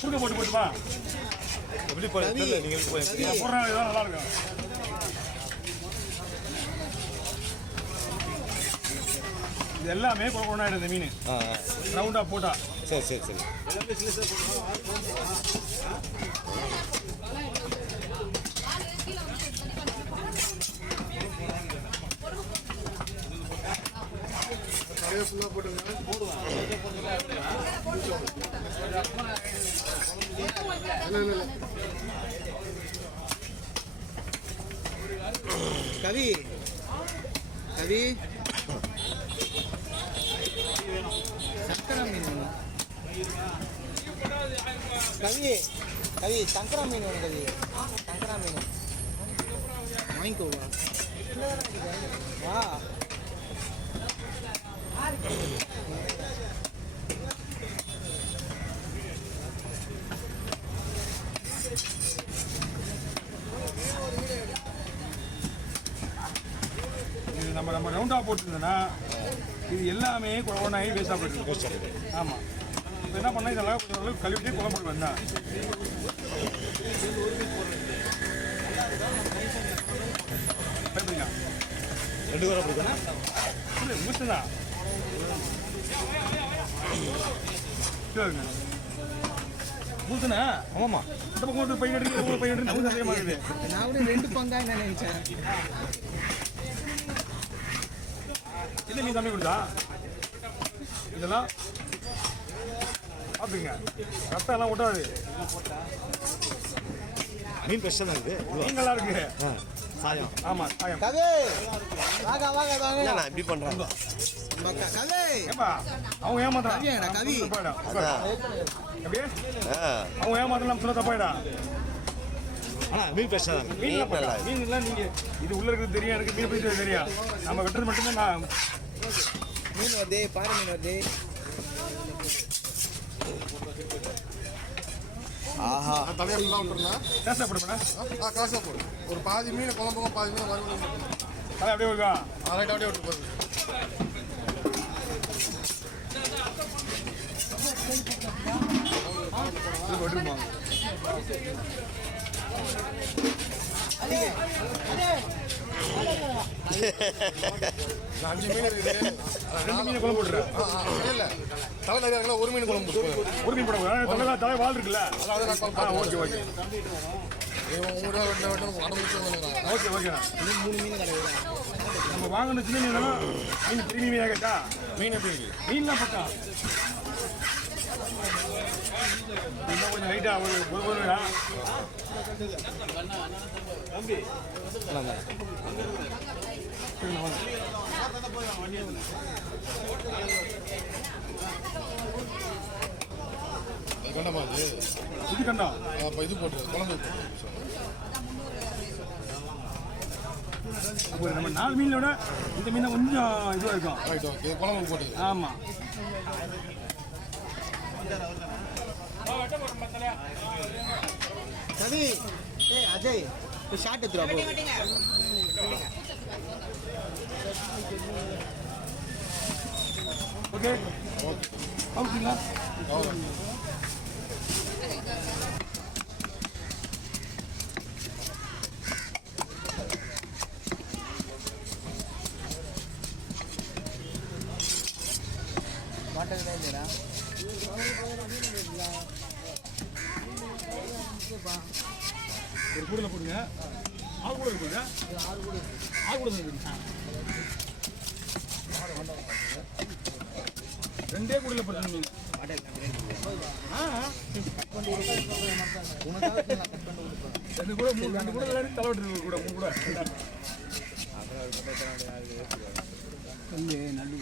குறுக்க போட்டு போட்டுமா எப்படி போடுறது நீங்கள் போடுறாங்க இதான் நல்லா இருக்கும். இது எல்லாமே கொண்டாயிடும் இந்த மீன் ரவுண்டாக போட்டா. சரி சரி சரி. கவி கவி சங்கரா மீன் வேணும். கவி கவி சங்கரா மீன் வேணும். கவி சங்கரா மீன் வாங்கிக்கோவா வா. இது நம்ம ரவுண்டாக போட்டுருந்தோன்னா இது எல்லாமே கொண்டாகி வேஸ்ட்டாக போயிட்டு. ஆமாம், இப்போ என்ன பண்ணால் இதெல்லாம் கொஞ்சம் அளவுக்கு கழுவிட்டு குழம்பு வந்தேன். பயப்படுங்க 2 பேரும் பிடிக்கணும் இல்லை முத்து தான் முத்துண்ணா. ஆமாம்மா. இந்த பக்கம் வந்து பையன் எடுத்து ஒரு பையன் எடுத்து நமக்கு அதிகமாக இருக்குது. நான் கூட 2 பங்காக நினைச்சேன். இல்லை நீ தம்பி கொடுத்தா இதெல்லாம் பார்த்துங்க, ரத்தம் எல்லாம் விட்டாது. மீன் ஃப்ரெஷ்ஷாக தான் இருக்குது. மீன் நல்லா இருக்கு. சாயம். ஆமாம் சாயம். கவி வாங்க வாங்க வாங்க. நான் இப்படி பண்ணுறேன். கவி ஏப்பா அவங்க ஏமாத்துறான். கவி அப்படியே அவங்க ஏமாத்தலாம் நம்ம சொல்ல தப்பாயிடா. ஆனால் மீன் ஃப்ரெஷ்ஷாக தான் மீன் மீன் இல்லை. நீங்கள் இது உள்ள இருக்கிறது தெரியும், எனக்கு மீன் பிடிச்சது தெரியும். நம்ம வெட்டுறது மட்டும்தான். நான் மீன் வருது, பாறை மீன் வருது. ஆஹா தலையெல்லாம் விட்டுருந்தா காசா போடுப்பா. காசா போடு. ஒரு பாதி மீன் குழம்புக்கும் பாதி மீன் வறுவலும் அதை அப்படியே இருக்கா. ரைட் அப்படியே விட்டு போகுது. வெட்டுமா அஞ்சு மீன் இருக்குது. 2 மீன் குழம்பு போட்டுறேன். இல்லை தலை நிறைய இருக்குல்ல, ஒரு மீன் குழம்பு ஒரு மீன் போட தலை வாழ் இருக்குல்ல. அதாவது நான் குழம்பு ஓகே ஓகே ஊரா வெட்ட வெட்ட அனுபவிச்சு ஓகே ஓகேண்ணா. 3 மீன் கிடையாது. நம்ம வாங்கின சின்ன மீனெல்லாம் மீன் பெரிய மீனாக கேட்டா மீன் எப்படி இருக்கு? மீன்லாம் பக்கா இன்னும் கொஞ்சம் லைட்டாக ஒரு கண்டமா அது இது கண்டா. அப்போ இது போட்டு குழம்பு நம்ம 4 மீனோட இந்த மீன் கொஞ்சம் இதுவாக இருக்கும். ரைட் ஓகே குழம்பு போட்டு. ஆமாம் கவி ஏய் அஜய் ஷார்ட் எடுத்துருவா போ. ஓகே ஓகேங்களா. மாட்டே இல்லையா ஒரு கூடையில் போடுங்க. ஆள் கூட இருக்குங்க. ஆள் கூட இருக்குங்க. 2 கூடையில் போடுங்க மீன். ரெண்டு கூட 2 கூட விளையாடி தலைவட்டு கூட 3 கூட நல்ல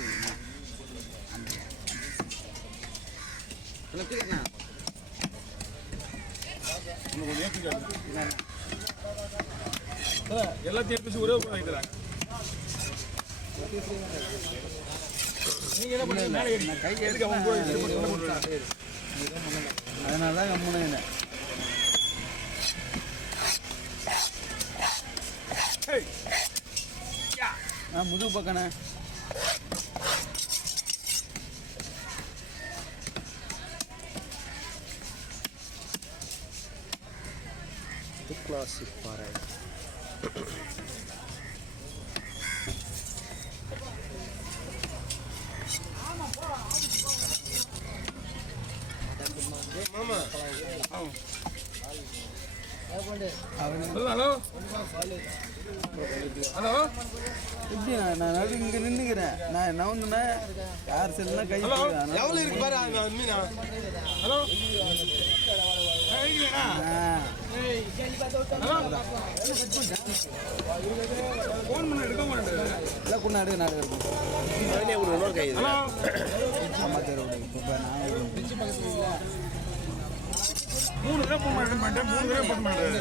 எல்லாத்தையும் எடுத்து ஒரே வாங்கிக்கிறாங்க. நீங்க என்ன பண்ணீங்க? மேலே ஏறி கை எடுக்க அவங்க கூட அதனால தான் கம்முன்னு முதுகு பக்கண்ணே. பாசிப்பாறை. ஹலோ ஹலோ எப்படி நான் நடு இங்கே நின்றுக்கிறேன். நான் என்ன ஒன்றுனா யார் செல்லுனா கை எவ்வளோ இருக்கு பாரு அந்த மீன் ஹலோ ஃபோன் பண்ண எடுக்க மாட்டேன். எல்லாம் கொண்டு நடு நடு இன்னொரு கை இது. ஹலோ அம்மா தேவை இப்போ நான் 3 தடவை ஃபோன் பண்ண மாட்டேன். 3 தடவை ஃபோன் பண்ணுறேன்.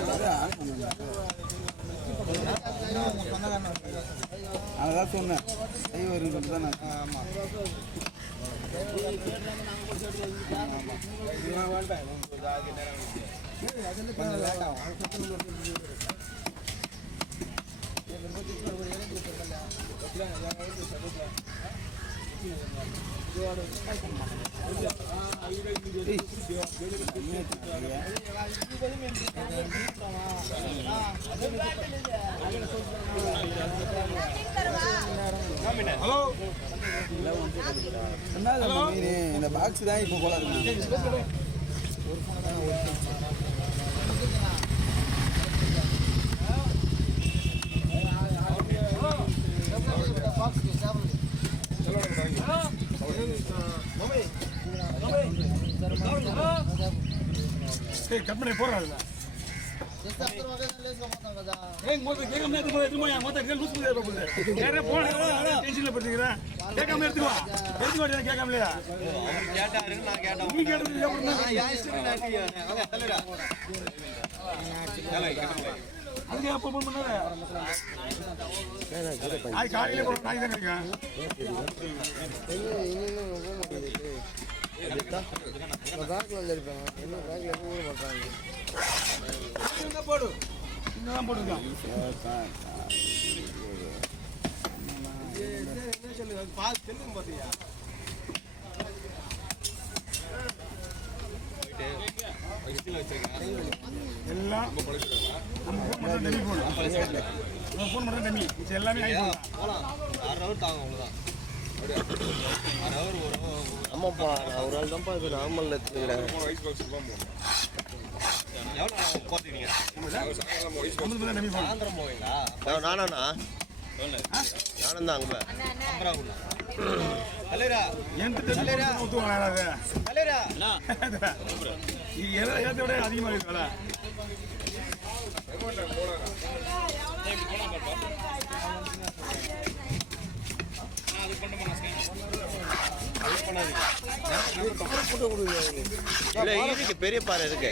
அதான் சொன்னேன் கை வருன்னு தான் நான். ஆமாம் கொஞ்சம் லேட் ஆகும். ஹலோ என்ன மீன் இந்த பாக்ஸ் தான் இப்போ போல இருக்கு. கட் பண்ணி போடுறாங்க. கேட்காம எடுத்துவா கேட்காமலையா அதுக்கு அப்போ ஃபோன் பண்ணாரு. அது காலையில போகிற நாய் தான் கிடைக்கும். போடு இன்னும் போட்டுருக்கான். எல்லாம் நம்ம ஃபோன் பண்ணுற டெமி ஃபோன். நம்ம ஃபோன் பண்ணுற டெமி எல்லாமே ஆமாப்பா நான் ஒரு ஆள் தான்ப்பா இது நார்மல் எடுத்துக்கிறேன். Demi phone. நானும் தான் அங்கே ஏற்ற விட அதிகமாக இருக்குல்ல. இல்லை இருக்கு பெரிய பாறை இருக்கு.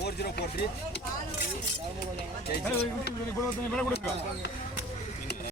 4043 விலை கொடுக்கும்.